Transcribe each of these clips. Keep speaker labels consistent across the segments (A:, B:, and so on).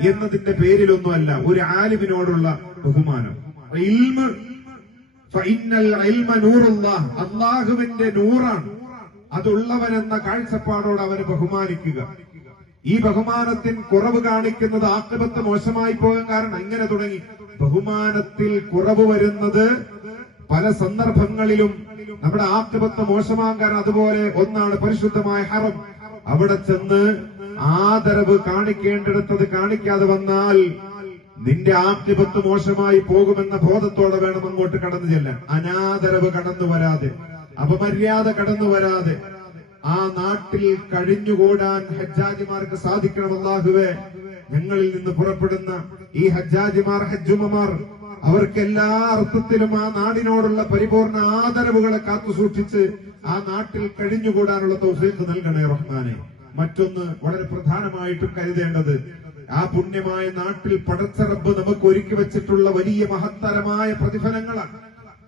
A: എന്നതിന്റെ പേരിലൊന്നുമല്ല ഒരു ആലിമിനോടുള്ള ബഹുമാനം. അള്ളാഹുവിന്റെ നൂറാണ്. അതുള്ളവനെന്ന കാഴ്ചപ്പാടോട് അവനെ ബഹുമാനിക്കുക. ഈ ബഹുമാനത്തിൽ കുറവ് കാണിക്കുന്നത് ആക്രമത്ത് മോശമായി പോകാൻ കാരണം ഇങ്ങനെ തുടങ്ങി. ബഹുമാനത്തിൽ കുറവ് വരുന്നത് പല സന്ദർഭങ്ങളിലും നമ്മുടെ ആക്രമത്ത് മോശമാകാൻ അതുപോലെ ഒന്നാണ് പരിശുദ്ധമായ ഹറം. അവിടെ ചെന്ന് ആദരവ് കാണിക്കേണ്ടിടത്തത് കാണിക്കാതെ വന്നാൽ നിന്റെ ആക്തിപത്ത് മോശമായി പോകുമെന്ന ബോധത്തോടെ വേണം അങ്ങോട്ട് കടന്നു ചെല്ലാൻ. അനാദരവ് കടന്നു വരാതെ അപമര്യാദ കടന്നു വരാതെ ആ നാട്ടിൽ കഴിഞ്ഞുകൂടാൻ ഹജ്ജാജിമാർക്ക് സാധിക്കണമല്ലാഹുവേ ഞങ്ങളിൽ നിന്ന് പുറപ്പെടുന്ന ഈ ഹജ്ജാജിമാർ ഹജ്ജുമമാർ അവർക്ക് എല്ലാ അർത്ഥത്തിലും ആ നാടിനോടുള്ള പരിപൂർണ ആദരവുകളെ കാത്തുസൂക്ഷിച്ച് ആ നാട്ടിൽ കഴിഞ്ഞുകൂടാനുള്ള തൗഫീഖ് നൽകണേ റഹ്മാനെ. മറ്റൊന്ന് വളരെ പ്രധാനമായിട്ടും കരുതേണ്ടത് ആ പുണ്യമായ നാട്ടിൽ പടച്ചറബ് നമുക്ക് ഒരുക്കി വെച്ചിട്ടുള്ള വലിയ മഹത്തരമായ പ്രതിഫലങ്ങളാണ്.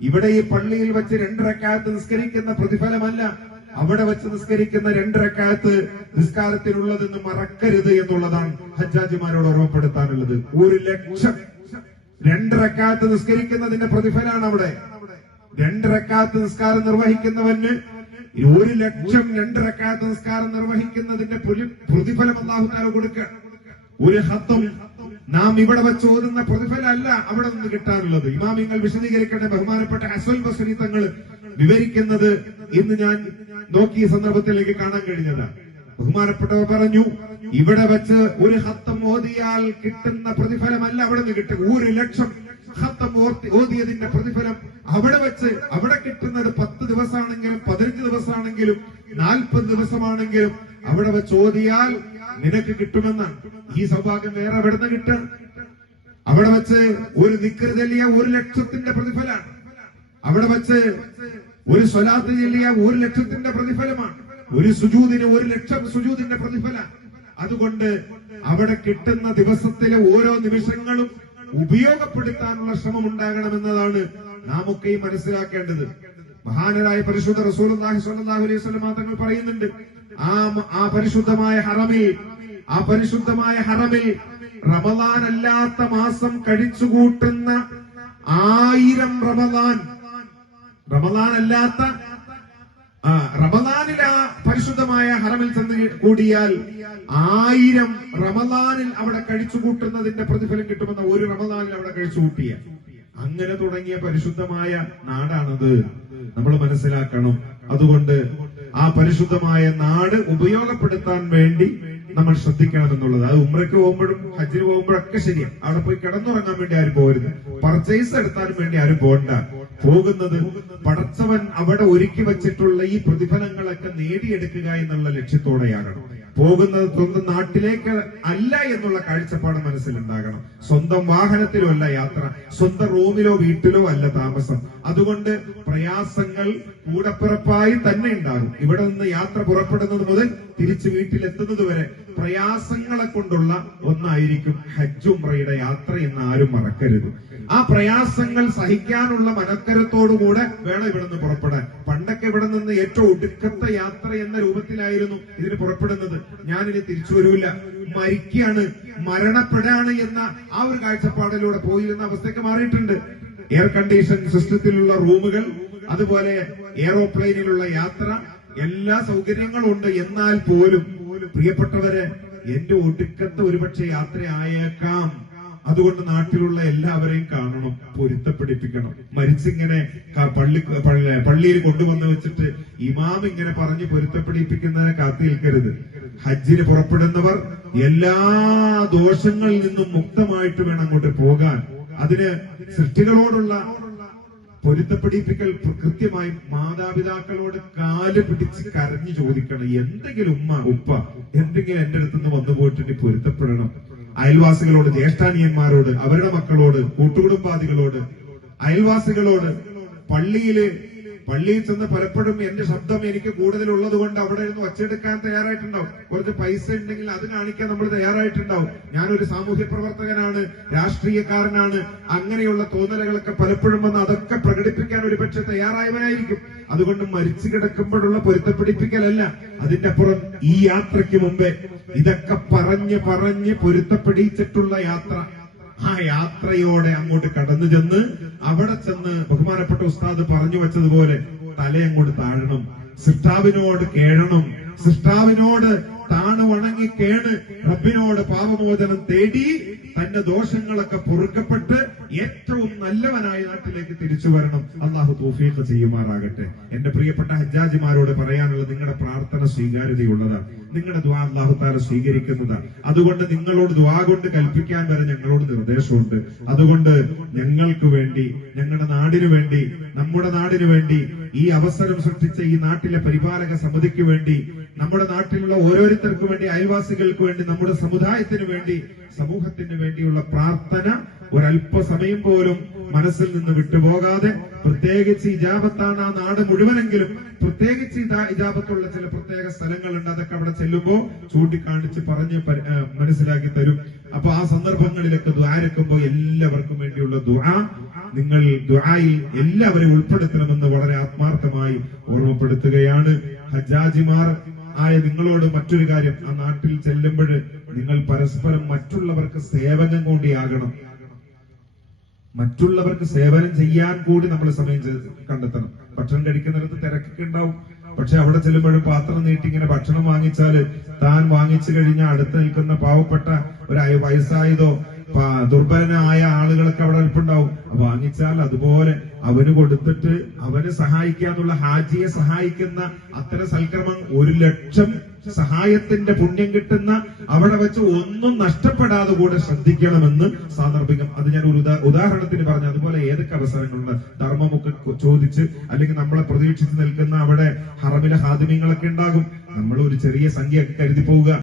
A: ഇവിടെ ഈ പള്ളിയിൽ വെച്ച് രണ്ടരക്കാലത്ത് നിസ്കരിക്കുന്ന പ്രതിഫലമല്ല അവിടെ വെച്ച് നിസ്കരിക്കുന്ന രണ്ടരക്കാലത്ത് നിസ്കാരത്തിനുള്ളതെന്ന് മറക്കരുത് എന്നുള്ളതാണ് ഹജ്ജാജിമാരോട് ഓർമ്മപ്പെടുത്താനുള്ളത്. ഒരു ലക്ഷം. രണ്ടരക്കാലത്ത് നിസ്കരിക്കുന്നതിന്റെ പ്രതിഫലമാണ് അവിടെ. രണ്ടരക്കാലത്ത് നിസ്കാരം നിർവഹിക്കുന്നവന് ഒരു ലക്ഷം രണ്ടരക്കാലത്ത് നിസ്കാരം നിർവഹിക്കുന്നതിന്റെ പ്രതിഫലം അള്ളാഹുത്താല കൊടുക്കുക. ഒരു ഹത്തും നാം ഇവിടെ വെച്ച് ഓതുന്ന പ്രതിഫലമല്ല അവിടെ നിന്ന് കിട്ടാനുള്ളത്. ഇമാമിങ്ങൾ വിശദീകരിക്കേണ്ട ബഹുമാനപ്പെട്ട അസ്വൽ ബസരി തങ്ങൾ വിവരിക്കുന്നത് ഇന്ന് ഞാൻ നോക്കിയ സന്ദർഭത്തിലേക്ക് കാണാൻ കഴിഞ്ഞത് ബഹുമാനപ്പെട്ടവർ പറഞ്ഞു ഇവിടെ വെച്ച് ഒരു ഹത്തം ഓതിയാൽ കിട്ടുന്ന പ്രതിഫലമല്ല അവിടെ നിന്ന് കിട്ടുക. ഒരു ലക്ഷം ഓതിയതിന്റെ പ്രതിഫലം അവിടെ വെച്ച് അവിടെ കിട്ടുന്നത് പത്ത് ദിവസമാണെങ്കിലും പതിനഞ്ച് ദിവസമാണെങ്കിലും നാൽപ്പത് ദിവസമാണെങ്കിലും അവിടെ വെച്ച് ഓതിയാൽ നിനക്ക് കിട്ടുമെന്നാണ്. ഈ സൗഭാഗ്യം വേറെ എവിടെ നിന്ന് കിട്ടുക അവിടെ വെച്ച് ഒരു നിക്കർ ഒരു ലക്ഷത്തിന്റെ പ്രതിഫലമാണ്. അവിടെ വെച്ച് ഒരു സ്വലാത്ത് ചെല്ലിയ ഒരു ലക്ഷത്തിന്റെ പ്രതിഫലമാണ്. ഒരു സുജൂതിന് ഒരു ലക്ഷം സുജൂതിന്റെ പ്രതിഫല അതുകൊണ്ട് അവിടെ കിട്ടുന്ന ദിവസത്തിലെ ഓരോ നിമിഷങ്ങളും ഉപയോഗപ്പെടുത്താനുള്ള ശ്രമം ഉണ്ടാകണമെന്നതാണ് നാം ഒക്കെയും മനസ്സിലാക്കേണ്ടത്. മഹാനരായ പരിശുദ്ധ സ്വല്ലല്ലാഹു അലൈഹി വസല്ലം തങ്ങൾ പറയുന്നുണ്ട് ആ ആ പരിശുദ്ധമായ ഹറമിൽ ആ പരിശുദ്ധമായ ഹറമിൽ റമദാൻ അല്ലാത്ത മാസം കഴിച്ചുകൂട്ടുന്ന ആയിരം റമദാൻ റമദാൻ അല്ലാത്ത പരിശുദ്ധമായ ഹറമിൽ ചെന്ന് കൂടിയാൽ ആയിരം റമദാനിൽ അവിടെ കഴിച്ചു കൂട്ടുന്നതിന്റെ പ്രതിഫലം കിട്ടുമെന്ന ഒരു റമദാനിൽ അവിടെ കഴിച്ചു കൂട്ടിയ. അങ്ങനെ തുടങ്ങിയ പരിശുദ്ധമായ നാടാണത്. നമ്മൾ മനസ്സിലാക്കണം. അതുകൊണ്ട് ആ പരിശുദ്ധമായ നാട് ഉപയോഗപ്പെടുത്താൻ വേണ്ടി നമ്മൾ ശ്രദ്ധിക്കണം എന്നുള്ളത്. അത് ഉമ്രയ്ക്ക് പോകുമ്പോഴും ഹജ്ജിന് പോകുമ്പോഴും ഒക്കെ ശരിയാണ് അവിടെ പോയി കിടന്നുറങ്ങാൻ വേണ്ടി ആരും പോകരുത്. പർച്ചേസ് എടുത്താലും വേണ്ടി ആരും പോകണ്ട. പോകുന്നത് പടച്ചവൻ അവിടെ ഒരുക്കി വെച്ചിട്ടുള്ള ഈ പ്രതിഫലങ്ങളൊക്കെ നേടിയെടുക്കുക എന്നുള്ള ലക്ഷ്യത്തോടെയാകണം പോകുന്നത് സ്വന്തം നാട്ടിലേക്ക് അല്ല എന്നുള്ള കാഴ്ചപ്പാട് മനസ്സിലുണ്ടാകണം. സ്വന്തം വാഹനത്തിലോ അല്ല യാത്ര സ്വന്തം റൂമിലോ വീട്ടിലോ അല്ല താമസം. അതുകൊണ്ട് പ്രയാസങ്ങൾ കൂടപ്പിറപ്പായി തന്നെ ഉണ്ടാകും. ഇവിടെ നിന്ന് യാത്ര പുറപ്പെടുന്നത് മുതൽ തിരിച്ച് വീട്ടിലെത്തുന്നത് വരെ പ്രയാസങ്ങളെ കൊണ്ടുള്ള ഒന്നായിരിക്കും ഹജ്ജ് യാത്ര എന്ന് ആരും മറക്കരുത്. ആ പ്രയാസങ്ങൾ സഹിക്കാനുള്ള മനക്കരത്തോടുകൂടെ വേണം ഇവിടെ നിന്ന് പുറപ്പെടാൻ. പണ്ടൊക്കെ ഇവിടെ നിന്ന് ഏറ്റവും ഒടുക്കത്തെ യാത്ര എന്ന രൂപത്തിലായിരുന്നു ഇതിന് പുറപ്പെടുന്നത്. ഞാനിനി തിരിച്ചു വരൂല. മരിക്കുകയാണ് മരണപ്പെടാണ് എന്ന ആ ഒരു കാഴ്ചപ്പാടിലൂടെ പോയിരുന്ന അവസ്ഥയൊക്കെ മാറിയിട്ടുണ്ട്. എയർ കണ്ടീഷൻ സിസ്റ്റത്തിലുള്ള റൂമുകൾ അതുപോലെ എയറോപ്ലെയിനിലുള്ള യാത്ര എല്ലാ സൗകര്യങ്ങളും ഉണ്ട്. എന്നാൽ പോലും പ്രിയപ്പെട്ടവരെ എന്റെ ഒടുക്കത്തെ ഒരുപക്ഷെ യാത്ര ആയേക്കാം അതുകൊണ്ട് നാട്ടിലുള്ള എല്ലാവരെയും കാണണം പൊരുത്തപ്പെടിപ്പിക്കണം. മരിച്ചിങ്ങനെ പള്ളി പള്ളി- പള്ളിയിൽ കൊണ്ടുവന്ന് വെച്ചിട്ട് ഇമാം ഇങ്ങനെ പറഞ്ഞ് പൊരുത്തപ്പെടിപ്പിക്കുന്നതിനെ കാത്തു നിൽക്കരുത്. ഹജ്ജിന് പുറപ്പെടുന്നവർ എല്ലാ ദോഷങ്ങളിൽ നിന്നും മുക്തമായിട്ട് വേണം അങ്ങോട്ട് പോകാൻ. അതിന് സൃഷ്ടികളോടുള്ള പൊരുത്തപ്പെടിപ്പിക്കൽ കൃത്യമായി മാതാപിതാക്കളോട് കാൽ പിടിച്ച് കരഞ്ഞു ചോദിക്കണം എന്തെങ്കിലും ഉമ്മ ഉപ്പ എന്തെങ്കിലും എന്റെ അടുത്ത് നിന്ന് വന്നു പോയിട്ട് പൊരുത്തപ്പെടണം. അയൽവാസികളോട് ജ്യേഷ്ഠാനിയന്മാരോട് അവരുടെ മക്കളോട് കൂട്ടുകുടുംബാദികളോട് അയൽവാസികളോട് പള്ളിയിൽ പള്ളിയിൽ ചെന്ന് പലപ്പോഴും എന്റെ ശബ്ദം എനിക്ക് കൂടുതലുള്ളത് കൊണ്ട് അവിടെ ഇരുന്ന് ഒച്ചെടുക്കാൻ തയ്യാറായിട്ടുണ്ടാവും. കുറച്ച് പൈസ ഉണ്ടെങ്കിൽ അത് കാണിക്കാൻ നമ്മൾ തയ്യാറായിട്ടുണ്ടാവും. ഞാനൊരു സാമൂഹ്യ പ്രവർത്തകനാണ് രാഷ്ട്രീയക്കാരനാണ്. അങ്ങനെയുള്ള തോന്നലുകളൊക്കെ പലപ്പോഴും വന്ന് അതൊക്കെ പ്രകടിപ്പിക്കാൻ ഒരു പക്ഷെ തയ്യാറായവനായിരിക്കും. അതുകൊണ്ട് മരിച്ചു കിടക്കുമ്പോഴുള്ള പൊരുത്തപ്പെടിപ്പിക്കലല്ല. അതിന്റെ അപ്പുറം ഈ യാത്രയ്ക്ക് മുമ്പേ ഇതൊക്കെ പറഞ്ഞ് പറഞ്ഞ് പൊരുത്തപ്പെടിച്ചിട്ടുള്ള യാത്ര ആ യാത്രയോടെ അങ്ങോട്ട് കടന്നു ചെന്ന് അവിടെ ചെന്ന് ബഹുമാനപ്പെട്ട ഉസ്താദ് പറഞ്ഞു വെച്ചതുപോലെ തല അങ്ങോട്ട് താഴണം. സൃഷ്ടാവിനോട് കേഴണം. സൃഷ്ടാവിനോട് താണ് വണങ്ങി കേണ് റബ്ബിനോട് പാപമോചനം തേടി തന്റെ ദോഷങ്ങളൊക്കെ പൊറുക്കപ്പെട്ട് ഏറ്റവും നല്ലവനായ നാട്ടിലേക്ക് തിരിച്ചു വരണം. അള്ളാഹു തോഫീഖ് ചെയ്യുമാറാകട്ടെ. എന്റെ പ്രിയപ്പെട്ട ഹജ്ജാജിമാരോട് പറയാനുള്ളത് നിങ്ങളുടെ പ്രാർത്ഥന സ്വീകാര്യതയുള്ളതാണ്. നിങ്ങളുടെ ദ്വാ അള്ളാഹു താല സ്വീകരിക്കുന്നതാണ്. അതുകൊണ്ട് നിങ്ങളോട് ദ്വാ കൊണ്ട് കൽപ്പിക്കാൻ വരെ ഞങ്ങളോട് നിർദ്ദേശമുണ്ട്. അതുകൊണ്ട് ഞങ്ങൾക്ക് വേണ്ടി ഞങ്ങളുടെ നാടിനു വേണ്ടി നമ്മുടെ നാടിനു വേണ്ടി ഈ അവസരം സൃഷ്ടിച്ച ഈ നാട്ടിലെ പരിപാലക സമിതിക്ക് വേണ്ടി നമ്മുടെ നാട്ടിലുള്ള ഓരോരുത്തർക്കും വേണ്ടി അയൽവാസികൾക്ക് വേണ്ടി നമ്മുടെ സമുദായത്തിന് വേണ്ടി സമൂഹത്തിന് വേണ്ടിയുള്ള പ്രാർത്ഥന ഒരല്പസമയം പോലും മനസ്സിൽ നിന്ന് വിട്ടുപോകാതെ പ്രത്യേകിച്ച് ഇജാബത്താണ് ആ നാട് മുഴുവനെങ്കിലും പ്രത്യേകിച്ച് ഇജാപത്തുള്ള ചില പ്രത്യേക സ്ഥലങ്ങളുണ്ട് അതൊക്കെ അവിടെ ചെല്ലുമ്പോൾ ചൂണ്ടിക്കാണിച്ച് പറഞ്ഞ് മനസ്സിലാക്കി തരും. അപ്പൊ ആ സന്ദർഭങ്ങളിലൊക്കെ ദ്വാരക്കുമ്പോ എല്ലാവർക്കും വേണ്ടിയുള്ള ദുആ നിങ്ങൾ ദുആയിൽ എല്ലാവരെയും ഉൾപ്പെടുത്തണമെന്ന് വളരെ ആത്മാർത്ഥമായി ഓർമ്മപ്പെടുത്തുകയാണ്. ഹജ്ജാജിമാർ ആയ നിങ്ങളോട് മറ്റൊരു കാര്യം ആ നാട്ടിൽ ചെല്ലുമ്പോൾ നിങ്ങൾ പരസ്പരം മറ്റുള്ളവർക്ക് സേവനം കൂടിയാകണം മറ്റുള്ളവർക്ക് സേവനം ചെയ്യാൻ കൂടി നമ്മൾ സമയം കണ്ടെത്തണം. ഭക്ഷണം കഴിക്കുന്നിടത്ത് തിരക്കൊക്കെ ഉണ്ടാവും. പക്ഷെ അവിടെ ചെല്ലുമ്പോഴും പാത്രം നീട്ടി ഇങ്ങനെ ഭക്ഷണം വാങ്ങിച്ചാൽ താൻ വാങ്ങിച്ചു കഴിഞ്ഞാൽ അടുത്ത് നിൽക്കുന്ന പാവപ്പെട്ട ഒരു വയസ്സായതോ ദുർബലനായ ആളുകളൊക്കെ അവിടെ അല്പുണ്ടാവും വാങ്ങിച്ചാൽ അതുപോലെ അവന് കൊടുത്തിട്ട് അവന് സഹായിക്കാന്നുള്ള ഹാജിയെ സഹായിക്കുന്ന അത്തരം സൽക്രമം ഒരു ലക്ഷം സഹായത്തിന്റെ പുണ്യം കിട്ടുന്ന അവിടെ വെച്ച് ഒന്നും നഷ്ടപ്പെടാതെ കൂടെ ശ്രദ്ധിക്കണമെന്ന് സാന്ദർഭികം. അത് ഞാൻ ഒരു ഉദാ- ഉദാഹരണത്തിന് പറഞ്ഞു. അതുപോലെ ഏതൊക്കെ അവസരങ്ങളുണ്ട്? ധർമ്മമൊക്കെ ചോദിച്ച് അല്ലെങ്കിൽ നമ്മളെ പ്രതീക്ഷിച്ച് നിൽക്കുന്ന അവിടെ ഹറമിലെ ഹാദിമ്യങ്ങളൊക്കെ ഉണ്ടാകും. നമ്മൾ ഒരു ചെറിയ സംഖ്യ കരുതി പോവുക.